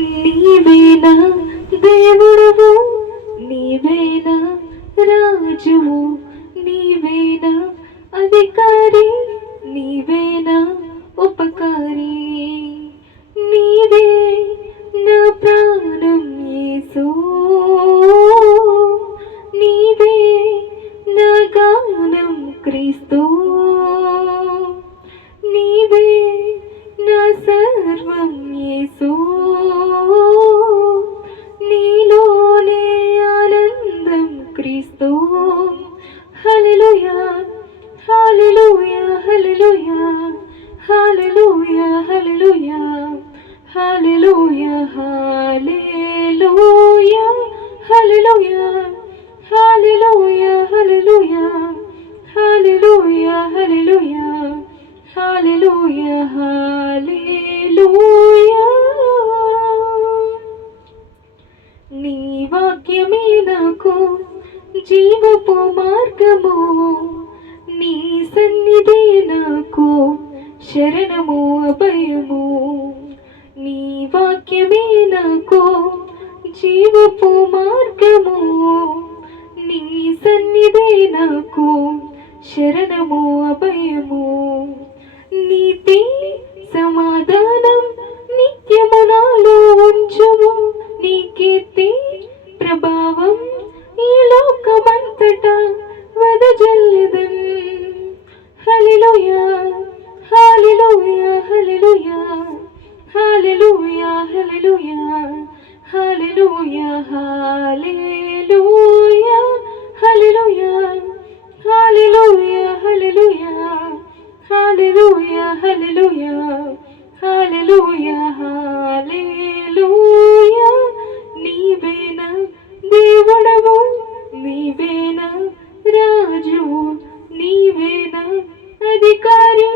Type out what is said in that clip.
నీవేనా దేవుడవు, నీవేనా రాజువు, నీవేనా అధికారి, నీవేనా ఉపకారి, నీవే నా ప్రాణం యేసు, నీవే నా గానం క్రీస్తు, నీవే నా సర్వం యేసు, నీలోనే ఆనందం క్రీస్తు. హల్లెలూయా హల్లెలూయా హల్లెలూయా హల్లెలూయా హల్లెలూయా హల్లెలూయా హల్లెలూయా హల్లెలూయా హల్లెలూయా హల్లెలూయా హల్లెలూయా హల్లెలూయా హల్లెలూయా హల్లెలూయా. నీ వాక్యమే నాకు జీవపు మార్గము, నీ సన్నిధి నాకు శరణము అభయము. నీ వాక్యమే నాకు జీవపు మార్గము, నీ సన్నిధి నాకు శరణము అభయము. నీతి సమాధానం నిత్యము నాలో ఉంచుము, నీ కీర్తి ప్రభావం ఈ లోకమంతటా వెదజల్లుదన్. హల్లెలూయా హల్లెలూయా హల్లెలూయా హల్లెలూయా హల్లెలూయా హల్లెలూయా హల్లెలూయా హల్లెలూయా హల్లెలూయా హల్లెలూయా హల్లెలూయా హల్లెలూయా హల్లెలూయా హల్లెలూయా. నీవేనా దేవుడవు, నీవేనా రాజువు, నీవేనా అధికారి,